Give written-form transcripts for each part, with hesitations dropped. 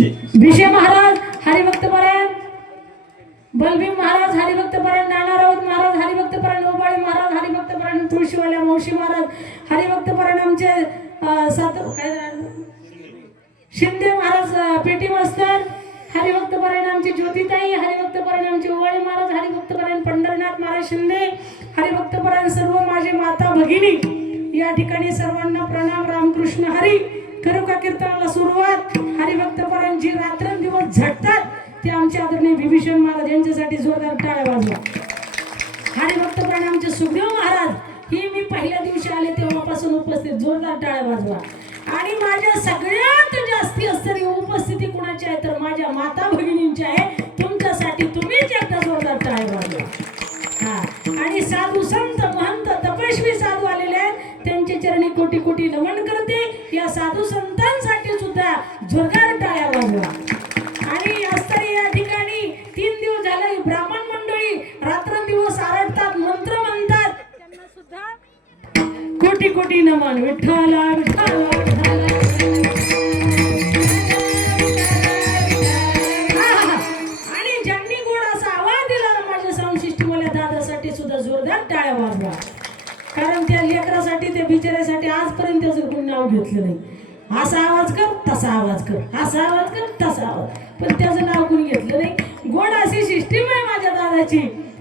भिशे महाराज हरिभक्त परायण, बलभीम महाराज हरिभक्त परायण, नाना राऊत महाराज हरिभक्त परायण, ओबाळे महाराज हरिभक्त परायण, तुळशीवाल्या मावशी महाराज हरिभक्त परायण, आमचे काय शिंदे महाराज पेटी मास्तर हरिभक्त परायण, आमची ज्योतिताई हरिभक्त परायण, आमचे ओवाळे महाराज हरिभक्त परायण, पंढरनाथ महाराज शिंदे हरिभक्त परायण, सर्व माझे माता भगिनी या ठिकाणी सर्वांना प्रणाम. रामकृष्ण हरी. करू का कीर्तनाला सुरुवात. हरिभक्त परायण जी रात्रंदिवस झटतात ते आमचे आदरणीय विभीषण महाराज यांच्यासाठी जोरदार टाळ्या वाजवा. हरिभक्त परायण आमचे सुखदेव महाराज ही मी पहिल्या दिवशी आले तेव्हापासून उपस्थित, जोरदार टाळ्या वाजवा. आणि माझ्या सगळ्यात जास्ती असणारी उपस्थिती कुणाची आहे तर माझ्या माता भगिनींची आहे. तुमच्यासाठी तुम्हीच एकदा जोरदार टाळ्या वाजवा. हा, आणि साधू संत महंत तपस्वी साधू आलेले आहेत त्यांचे चरणी कोटी कोटी नमन करते. या साधू संतांसाठी सुद्धा जोरदार टाळ्या वाजवा. आणि असताना या ठिकाणी 3 दिवस झाले ब्राह्मण मंडळी रात्रंदिवस आरडतात, मंत्र म्हणतात, त्यांना सुद्धा कोटी कोटी नमन. विठ्ठला विठ्ठला आणि ज्यांनी गोड असा आवाज दिला माझ्या संशिष्टीवाल्या दादासाठी सुद्धा जोरदार टाळ्या वाजवा. कारण त्या लेकरासाठी त्या बिचाऱ्यासाठी आजपर्यंत त्याचं कोणी नाव घेतलं नाही. असा आवाज कर तसा आवाज कर, असा आवाज कर तसा आवाज, पण त्याचं नाव कोणी घेतलं नाही. गोड अशी सिस्टीम आहे माझ्या दादाची.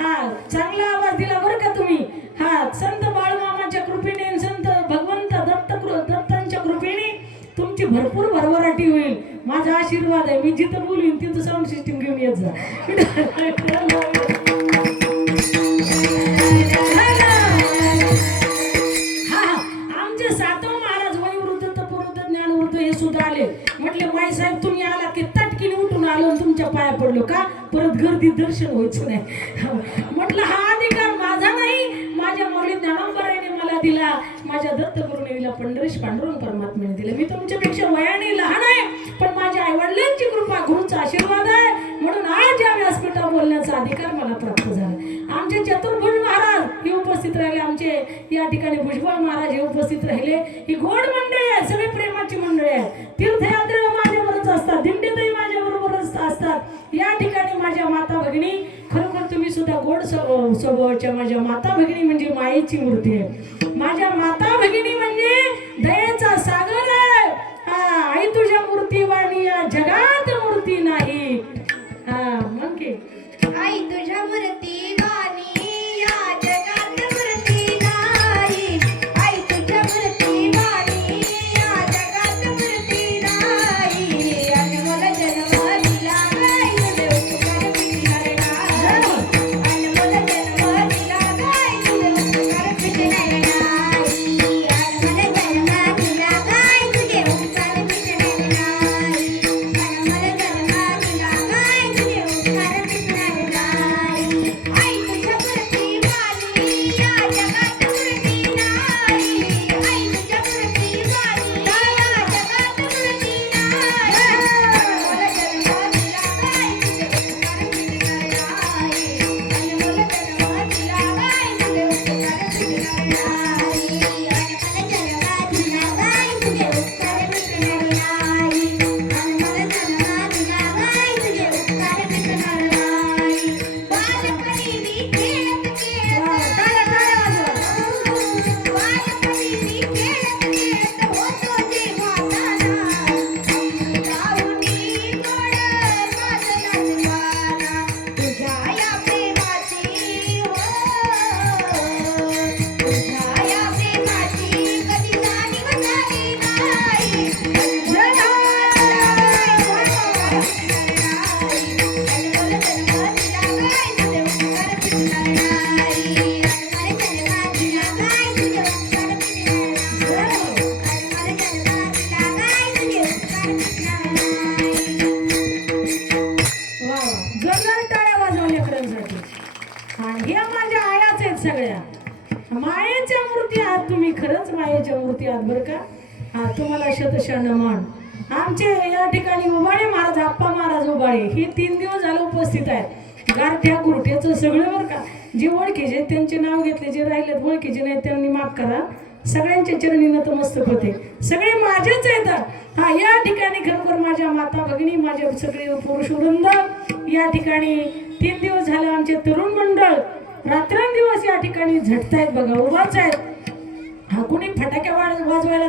हा, चांगला आवाज दिला बरं का तुम्ही. हा, संत बाळूमामाच्या कृपेने, संत भगवंत दत्तांच्या कृपेने तुमची भरपूर भरभराटी होईल. माझा आशीर्वाद आहे. मी जिथं बोलीन तिथं साऊंड सिस्टीम घेऊन येत जा. आमचे सातव महाराज वयोवृद्ध तपोवृद्ध ज्ञानवृद्ध हे सुद्धा आले. म्हटले माई साहेब तुम्ही आला की तटकीने उठून आलो तुमच्या पाया पडलो का, परत गर्दीत दर्शन व्हायचं नाही. म्हटलं हा अधिकार माझा नाही, माझ्या माऊली ज्ञानोबराने मला दिला, माझ्या दत्तगुरूने दिला, पंढरीश पांडुरंग परमात्म्याने दिला. मी तुमच्यापेक्षा वयाने लहान आहे पण माझ्या आईवडिलांची कृपा, गुरुचा आशीर्वाद आहे म्हणून आज या व्यासपीठावर बोलण्याचा अधिकार मला प्राप्त झाला. आमचे चतुर्भुज महाराज हे उपस्थित राहिले, आमचे या ठिकाणी भुजबळ महाराज हे उपस्थित राहिले. ही गोड मंडळी आहे, सगळी प्रेमाची मंडळी आहे. तीर्थयात्रेला माझ्याबरोबरच असतात, दिंडीतही माझ्याबरोबरच असतात. या ठिकाणी माझ्या माता भगिनी, खरोखर तुम्ही सुद्धा गोड स्वभावाच्या माझ्या माता भगिनी म्हणजे मायेची मूर्ती आहे. माझ्या माता भगिनी म्हणजे दयेचा सागर आहे. हा, आई तुझ्या मूर्ती वाणी या जगात मूर्ती नाही. हा, मग की आई तुझ्या मूर्ती वाणी या जगात मूर्ती नाही. आई तुझ्या मूर्ती वाणी या जगात मूर्ती नाही. अनमोल जन्म दिला गाय तुझे उपकार फिटणार नाही. अनमोल जन्म दिला गाय तुझे उपकार फिटणार नाही. अनमोल जन्म दिला गाय तुझे उपकार फिटणार नाही. अनमोल जन्म दिला गाय तुझे उपकार फिटणार नाही. आई तुझ्या मूर्ती वाणी या जगात मूर्ती नाही. आई तुझ्या मूर्ती वाणी या जगात मूर्ती नाही. अनमोल जन्म दिला गाय तुझे उपकार फिटणार नाही. अनमोल जन्म दिला गाय तुझे उपकार फिटणार नाही. अनमोल जन्म दिला गाय तुझे उपकार फिटणार नाही. अनमोल जन्म दिला गाय तुझे उपकार फिटणार नाही. बालपणी मी खेळत खेळत बालपणी मी खेळत खेळत होतो तेव्हा नाना. अमृताहुनी गोड माझं नाचवाना. तुझ्या या प्रेमाची हो, तुझ्या या प्रेमाची कधी जाणीव झाली नाही. अनमोल जन्म दिला गाय तुझे उपकार फिटणार नाही. अनमोल जन्म दिला गाय तुझे उपकार फिटणार नाही. अनमोल जन्म दिला गाय तुझे उपकार फिटणार नाही. वा वा, जोरदार टाळ्या वाजवा लेकरांसाठी. आणि ह्या माझ्या आयाच आहेत सगळ्या, मायेच्या मूर्ती आहात तुम्ही, खरंच मायेच्या मूर्ती आहात बरं का. हा, तुम्हाला शतशः नमन. आमचे या ठिकाणी उबाळे महाराज, आप्पा महाराज उबाळे हे 3 दिवस झाले उपस्थित आहेत. गारठ्या गुरठ्याचं सगळं बरं का. जे ओळखीचे त्यांचे नाव घेतले, जे राहिले ओळखीचे नाही त्यांनी माफ करा. सगळ्यांच्या चरणी नतमस्तक होते. सगळे माझेच आहेत. हा, या ठिकाणी खरोखर माझ्या माता भगिनी, माझे सगळे पुरुष वृंद, या ठिकाणी 3 दिवस झाले आमचे तरुण मंडळ रात्रंदिवस या ठिकाणी झटतायत बघा, उभाच आहेत. हा, कुणी फटाक्या वाजवायला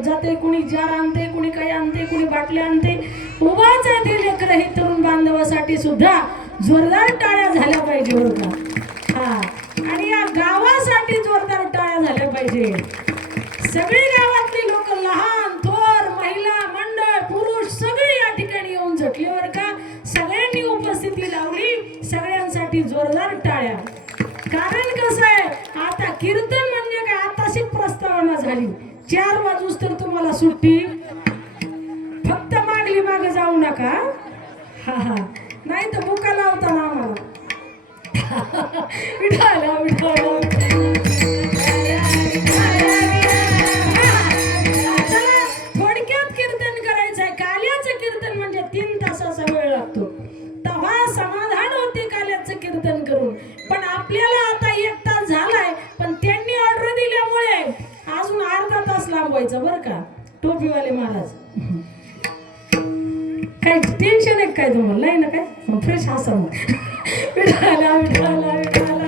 जाते, कुणी जार आणते, कुणी काही आणते, कुणी बाटल्या आणते, उभाच आहे ते लेकर. हे तरुण बांधवासाठी सुद्धा जोरदार टाळ्या झाल्या पाहिजे होता. हा, आणि या गावासाठी जोरदार टाळ्या झाल्या पाहिजे. सगळी गावातली लोक, लहान थोर, महिला मंडळ, पुरुष सगळे या ठिकाणी येऊन झटले बरं का. सगळ्यांनी उपस्थिती लावली. सगळ्यांसाठी जोरदार टाळ्या. कारण कसं आहे, आता कीर्तन म्हणजे काय, आताशी प्रस्तावना झाली. 4 वाजूस तर तुम्हाला सुट्टी. फक्त मागली मागे जाऊ नका. हा, नाही तर बुका लावता ना आम्हाला. विठाला विठाला. थोडक्यात कीर्तन करायचंय. काल्याचं कीर्तन म्हणजे 3 तासाचा वेळ लागतो. तेव्हा समाधान होते काल्याचं कीर्तन करून. पण आपल्याला आता 1 तास झालाय, पण त्यांनी ऑर्डर दिल्यामुळे अजून अर्धा तास लांबवायचं बरं का. टोपीवाले महाराज, काय टेन्शन आहे काय तुम्हाला? नाही ना काय, फ्रेश हसा मग. विठाला विठाला विठाला.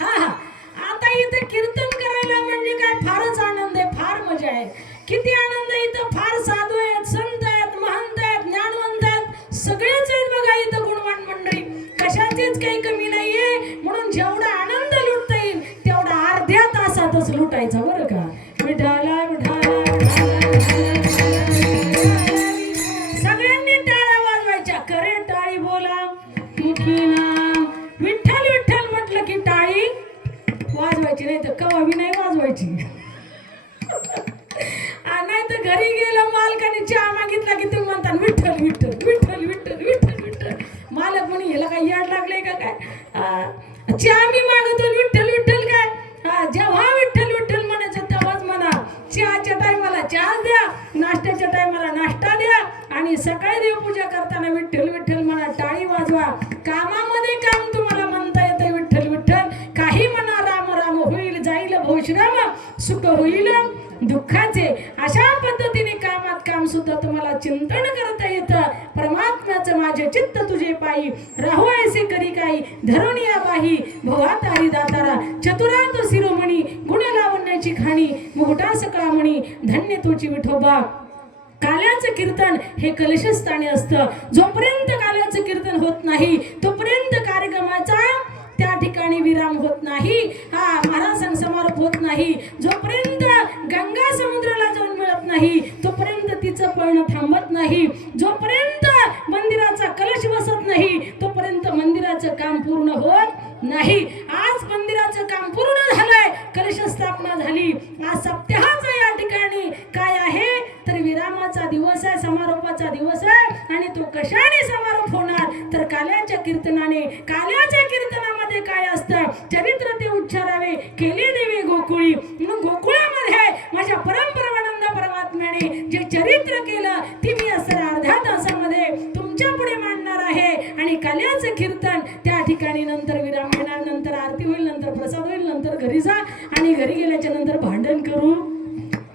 हा, आता इथं कीर्तन करायला म्हणजे काय फारच आनंद आहे, फार मजा आहे. किती आनंद आहे इथं. फार साधू आहेत, संत आहेत, महंत आहेत, ज्ञानवंत आहेत, सगळेच आहेत बघा इथं. गुणवान मंडळी, कशाचीच काही कमी नाहीये. म्हणून जेवढा आनंद लुटता येईल तेवढा अर्ध्या तासातच लुटायचा बरं का. विठाला विठाला. सगळ्यांनी टाळ्या वाजवायच्या. करे टाळी बोला मुखी नाम. विठ्ठल विठ्ठल म्हटलं की टाळी वाजवायची, नाही तर कवा बी नाही वाजवायची. नाही तर घरी गेलं मालकाने चहा मागितला की तुम्ही म्हणता विठ्ठल विठ्ठल विठ्ठल विठ्ठल विठ्ठल विठ्ठल. मालक म्हणे ह्याला काय याड लागले का काय. चहा मी मागतो विठ्ठल विठ्ठल काय. जेव्हा विठ्ठल विठ्ठल म्हणायचं तेव्हाच म्हणा. चहाच्या टायमाला चहा द्या, नाश्त्याच्या टायमाला नाश्ता द्या, आणि सकाळी देवपूजा करताना विठ्ठल विठ्ठल म्हणा. टाळी वाजवा. कामामध्ये काम तुम्हाला म्हणता येतं विठ्ठल विठ्ठल. काही म्हणा राम राम. होईल जाईल भोश्राम, सुख होईल दुःखाचे. अशा पद्धतीने कामात काम सुद्धा तुम्हाला चिंतन करता येतं. परमात्म्याचं माझे चित्त तुझे पायी, राहू ऐसे करी काही, धरून या बाही भवा तारी दातारा. चतुरात शिरोमणी, गुण लावण्याची खाणी, मुकुटा सकळामणी, धन्य तुझी विठोबा. काल्याचं कीर्तन हे कलशस्थानी असतं. जोपर्यंत काल्याचं कीर्तन होत नाही तोपर्यंत कार्यक्रमाचा त्या ठिकाणी विराम होत नाही. हा, महाराज समारोप होत नाही. जोपर्यंत गंगा समुद्राला जाऊन मिळत नाही तोपर्यंत तिचं पळणं थांबत नाही. जोपर्यंत मंदिराचा कलश बसत नाही तोपर्यंत मंदिराचं काम पूर्ण होत नाही. आज मंदिराचं काम पूर्ण झालंय, कलश स्थापना झाली. आज सप्ताहाचा या ठिकाणी काय आहे तर विरामाचा दिवस आहे, समारोपाचा दिवस आहे. आणि तो कशाने समारोप होणार तर काल्याच्या कीर्तनाने. काल्याच्या कीर्तनामध्ये काय असतं, चरित्र ते उच्चारावे केले देवे गोकुळी. म्हणून गोकुळामध्ये माझ्या परमपरमानंद परमात्म्याने जे चरित्र केलं ती मी असं अर्ध्या तासामध्ये तुमच्या पुढे मांडणार आहे. आणि काल्याचं कीर्तन त्या ठिकाणी नंतर विराम घेणार, नंतर आरती होईल, नंतर प्रसाद होईल, नंतर घरी जा. आणि घरी गेल्याच्या नंतर भांडण करू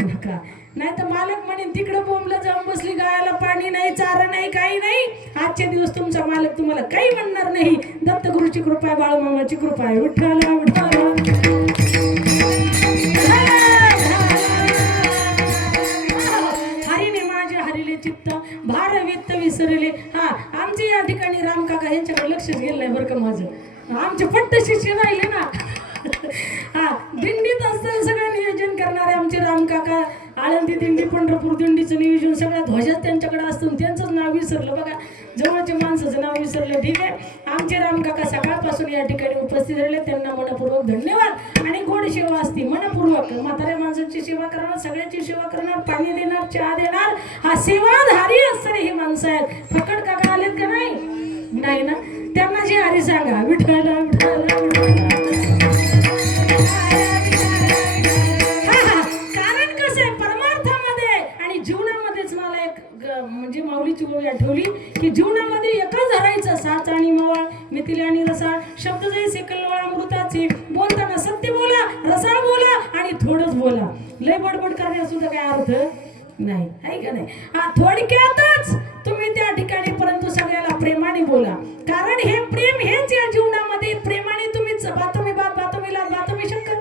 नका. नाही तर मालक म्हणेन तिकडं बोंबला जाऊन बसली, गायाला पाणी नाही, चारा नाही, काही नाही. आजचे दिवस तुमचा मालक तुम्हाला काही म्हणणार नाही. दत्तगुरूची कृपा आहे, बाळूमामाची कृपा आहे. विठ्ठला विठ्ठला. हरीने माझ्या हरिले चित्त, भार वित्त विसरले. हा, आमचे या ठिकाणी राम काका यांच्याकडे लक्षच गेलं नाही बरं का माझं. आमचे पट्ट शिष्य राहिले ना. हा, दिंडीत असताना सगळं नियोजन करणारे आमचे राम काका. आळंदी दिंडी, पंढरपूर दिंडीचं नियोजन सगळ्या ध्वजात त्यांच्याकडे असतं. त्यांचंच नाव विसरलं बघा, जवळच्या माणसाचं नाव विसरलं. ठीक आहे, आमचे राम काका सकाळपासून या ठिकाणी उपस्थित राहिले. त्यांना मनपूर्वक धन्यवाद. आणि गोड सेवा असती मनपूर्वक. म्हाताऱ्या माणसाची सेवा करणार, सगळ्याची सेवा करणार, पाणी देणार, चहा देणार. हा सेवाधारी असणारे हे माणसं आहेत. फकड काका आलेत का नाही? नाही ना. त्यांना जे हरी सांगा विठ्ठला विठ्ठला विठ्ठला. कारण कसं आहे, परमार्थामध्ये आणि जीवनामध्येच मला एक म्हणजे माऊलीची गोळी आठवली की जीवनामध्ये एकच धरायचं. साच आणि मवाळ, मिथिला आणि रसाळ, शब्द जरी सेकलवळा लय बडबड करण्यात सुद्धा काय अर्थ नाही, आहे का नाही? हा, थोडक्यातच तुम्ही त्या ठिकाणी परंतु सगळ्याला प्रेमाने बोला, कारण हे प्रेम हेच या जीवनामध्ये प्रेमाने तुम्हीच बातमी शंकर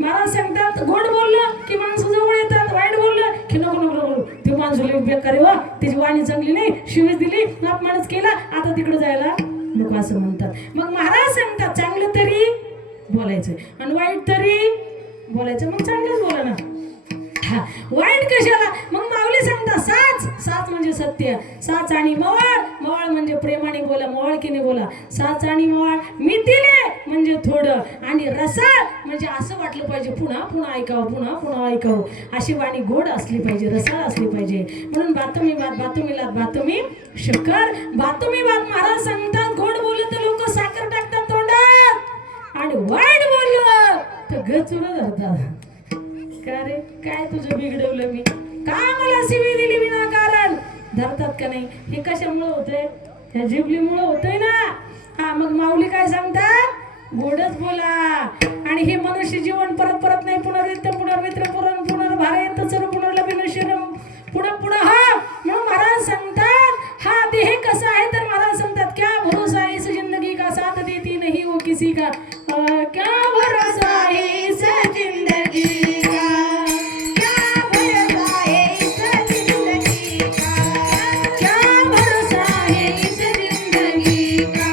महाराज सांगतात, गोड बोललं की माणसं जवळ येतात, वाईट बोललं की नको नको नको, ती माणसं लई बेकार आहे वा, त्याची वाणी चांगली नाही, शिवीच दिली, अपमानच केला, आता तिकडे जायला नको असं म्हणतात. मग महाराज सांगतात चांगलं तरी बोलायचं आणि वाईट तरी बोलायचं. मग चांगलंच बोला ना, हा, वाईट कशाला? मग माऊली सांगतात साच म्हणजे सत्य, साच आणि मवाळ म्हणजे प्रेमाने बोला, मवाळकीने बोला. साच आणि मवाळ मितीने म्हणजे थोडं, आणि रसाळ म्हणजे असं वाटलं पाहिजे पुन्हा पुन्हा ऐकावं, अशी वाणी गोड असली पाहिजे, रसाळ असली पाहिजे. म्हणून बातमी शंकर, महाराज सांगतात, गोड बोललं तर लोक साखर टाकतात तोंडात आणि वाईट बोललं तर गचुरं धरतात. का रे, काय तुझं बिघडवलं मी? का मला शिवी दिली विनाकारण? धरतात का नाही? हे कशामुळे होतंय? ह्या जिबलीमुळे होतंय ना. हा, मग माऊली काय सांगतात? गोडच बोला. आणि हे मनुष्य जीवन परत नाही, पुनर्मित्र पुनर्भारयंत सर्व पुनर्लभी नश्वरम, पुढं हा. म्हणून महाराज सांगतात, हा देह कसा आहे? तर महाराज सांगतात, क्या भरोसा है इस जिंदगी का, साथ देती नहीं वो किसी का. क्या भरोसा है इस जिंदगी का, क्या भरोसा है इस जिंदगी का, क्या भरोसा है इस जिंदगी का,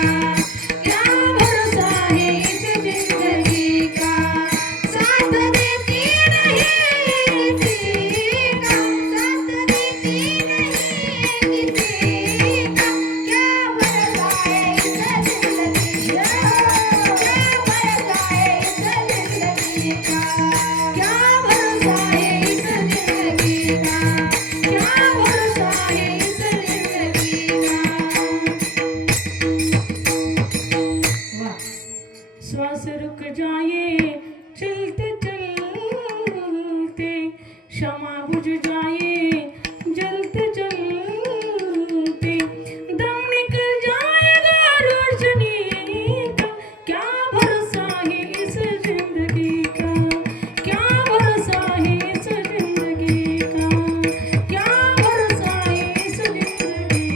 क्या भरोसा है इस जिंदगी का, साथ देती नहीं किसी का, साथ देती नहीं किसी का, क्या भरोसा है इस जिंदगी का, क्या भरोसा है इस जिंदगी का, क्या भरोसा है इस जिंदगी का, क्या भरोसा है इस जिंदगी का. वाह. श्वास रुक जाए चलते चलते, क्षमा बुझ जाए जलते जलते, दम निकल जाएगा रोशनी का, क्या भरोसा है इस जिंदगी का, क्या भरोसा है इस जिंदगी का, क्या भरोसा है इस जिंदगी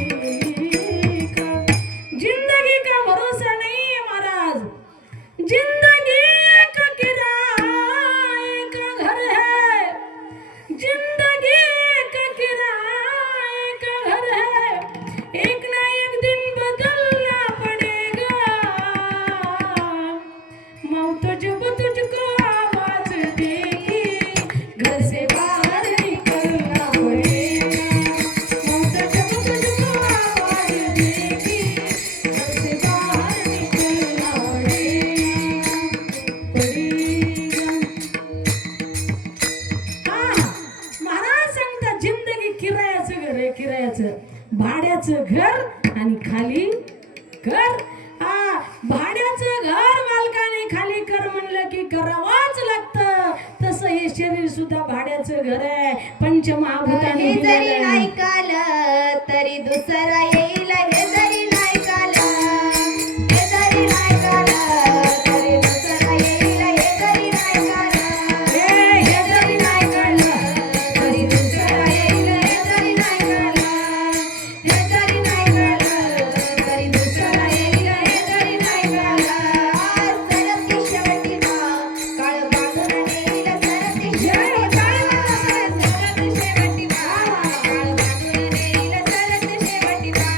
का. जिंदगी का भरोसा नहीं है महाराज. जिंदगी एक किराए का घर है, जिंदगी एक किराए का घर है, एक ना एक दिन बदलना पड़ेगा. मौत जब तुझको आवाज देगी, घर से बाहर निकलना पड़ेगा. मौत जब तुझको आवाज देगी, घर से बाहर निकलना पड़ेगा. हा, महाराज सांगतात, जिंदगी किरायाचं घर आहे, किरायाचं, भाड्याचं घर आणि खाली कर. हा, भाड्याचं घर मालकाने खाली कर म्हणलं की करावंच लागतं. तसं हे शरीर सुद्धा भाड्याचं घर आहे, पंचमहाभूतांनी हे जरी दिलेलं आहे. ऐकालं तरी दुसरा येईल, हे जरी